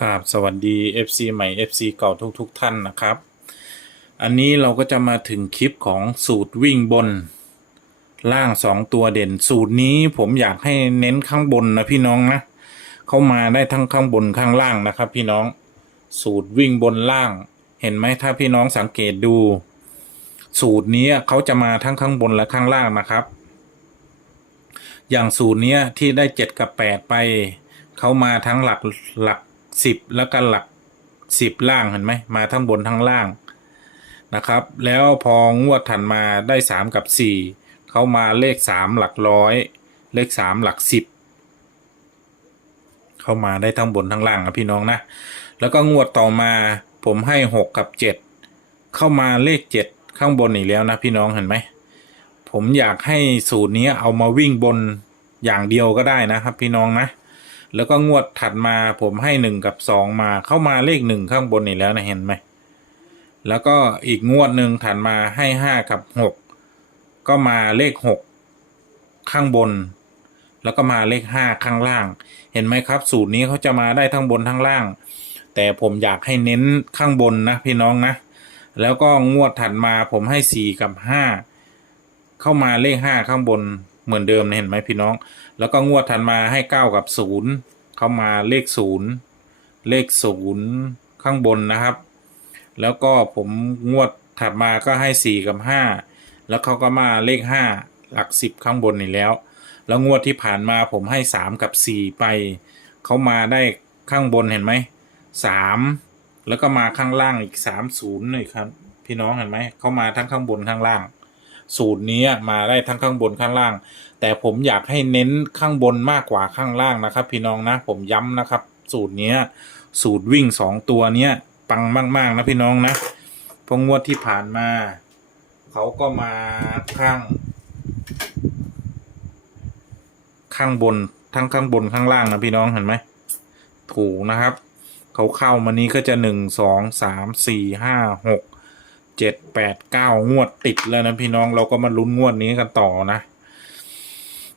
ครับสวัสดี FC ใหม่ FC เก่าทุกๆทท่านนะครับ อันนี้เราก็จะมาถึงคลิปของสูตรวิ่งบน ล่างสองตัวเด่น สูตรนี้ผมอยากให้เน้นข้างบนนะพี่น้องนะเข้ามาได้ทั้งข้างบนข้างล่างนะครับ พี่น้องสูตรวิ่งบนล่าง เห็นไหมถ้าพี่น้องสังเกตดู สูตรนี้เขาจะมาทั้งข้างบนและข้างล่างนะครับ อย่างสูตรนี้ที่ได้เจ็ดกับแปดไปเขามาทั้งหลักหลัก สิบแล้วก็หลักสิบล่างเห็นไหมมาทั้งบนทั้งล่างนะครับ แล้วพองวดถัดมาได้สามกับสี่เขามาเลขสามหลักร้อยเลขสามหลักสิบเข้ามาได้ทั้งบนทั้งล่างนะพี่น้องนะแล้วก็งวดต่อมาผมให้หกกับเจ็ดเข้ามาเลขเจ็ดข้างบนอีกแล้วนะพี่น้องเห็นไหมผมอยากให้สูตรนี้เอามาวิ่งบนอย่างเดียวก็ได้นะครับพี่น้องนะ แล้วก็งวดถัดมาผมให้หนึ่งกับสองมาเข้ามาเลขหนึ่งข้างบนอีกแล้วนะเห็นไหม แล้วก็อีกงวดหนึ่งถัดมาให้ห้ากับหกก็มาเลขหกข้างบน แล้วก็มาเลขห้าข้างล่าง เห็นไหมครับ สูตรนี้เขาจะมาได้ทั้งบนทั้งล่าง แต่ผมอยากให้เน้นข้างบนนะพี่น้องนะ แล้วก็งวดถัดมาผมให้สี่กับห้าเข้ามาเลขห้าข้างบน เหมือนเดิมนะเห็นไหมพี่น้อง แล้วก็งวดถัดมาให้เก้ากับศูนย์เข้ามาเลขศูนย์เลขศูนย์ข้างบนนะครับ แล้วก็ผมงวดถัดมาก็ให้สี่กับห้าแล้วเขาก็มาเลขห้าหลักสิบข้างบนนี่แล้ว แล้วงวดที่ผ่านมาผมให้สามกับสี่ไปเขามาได้ข้างบนเห็นไหมสามแล้วก็มาข้างล่างอีกสามศูนย์เลยครับ พี่น้องเห็นไหมเขามาทั้งข้างบนข้างล่าง สูตรนี้มาได้ทั้งข้างบนข้างล่าง แต่ผมอยากให้เน้นข้างบนมากกว่าข้างล่างนะครับ พี่น้องนะผมย้ำนะครับ สูตรนี้สูตรวิ่งสองตัวเนี้ยปังมากๆนะพี่น้องนะเพงวดที่ผ่านมา เขาก็มาข้าง ข้างบนทั้งข้างบนข้างล่างนะพี่น้องเห็นไหมถูกนะครับ เขาเข้ามานี้ก็จะหนึ่งสองสามสี่ห้าหก เจ็ดแปดเก้างวดติดแล้วนะพี่น้องเราก็มาลุ้นงวดนี้กันต่อนะ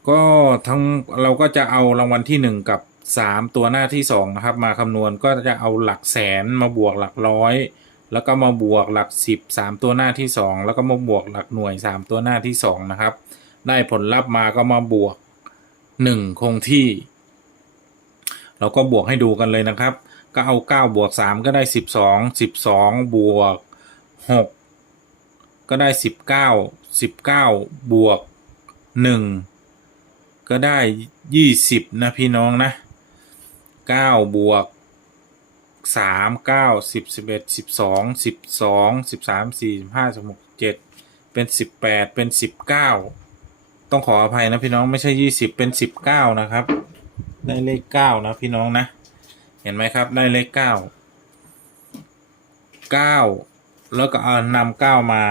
ก็ทั้งเราก็จะเอารางวัลที่หนึ่งกับสามตัวหน้าที่สองนะครับ มาคำนวณก็จะเอาหลักแสนมาบวกหลักร้อย แล้วก็มาบวกหลักสิบสามตัวหน้าที่สองแล้วก็มาบวกหลักหน่วยสามตัวหน้าที่สองนะครับ ได้ผลลัพธ์มาก็มาบวกหนึ่งคงที่ เราก็บวกให้ดูกันเลยนะครับ ก็เอาเก้าบวกสามก็ได้สิบสองสิบสองบวก หกก็ได้สิบเก้าสิบเก้าบวกหนึ่งก็ได้ยี่สิบนะพี่น้องนะเก้าบวกสามเก้าสิบสิบเอ็ดสิบสองสิบสองสิบสามสี่สิบห้าสิบหกเจ็ดเป็นสิบแปดเป็นสิบเก้าต้องขออภัยนะพี่น้องไม่ใช่ยี่สิบเป็นสิบเก้านะครับ ได้เลขเก้านะพี่น้องนะ เห็นไหมครับได้เลขเก้าเก้า แล้วก็เอานำเก้ามา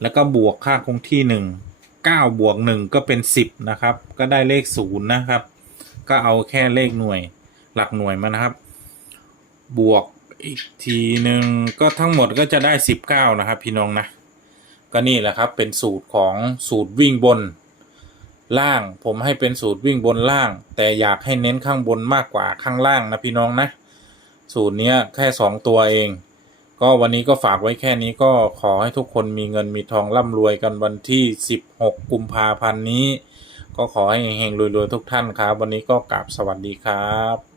แล้วก็บวกค่าคงที่หนึ่งเก้าบวกหนึ่งก็เป็นสิบนะครับ ก็ได้เลขศูนย์นะครับ ก็เอาแค่เลขหน่วยหลักหน่วยมานะครับ บวกอีกทีหนึ่งก็ทั้งหมดก็จะได้สิบเก้านะครับพี่น้องนะก็นี่แหละครับเป็นสูตรของสูตรวิ่งบนล่าง ผมให้เป็นสูตรวิ่งบนล่าง แต่อยากให้เน้นข้างบนมากกว่าข้างล่างนะพี่น้องนะ สูตรเนี้ยแค่สองตัวเอง ก็วันนี้ก็ฝากไว้แค่นี้ก็ขอให้ทุกคนมีเงินมีทองร่ำรวยกันวันที่ 16 กุมภาพันธ์นี้ ก็ขอให้เฮงๆรวยๆทุกท่านครับ วันนี้ก็กราบสวัสดีครับ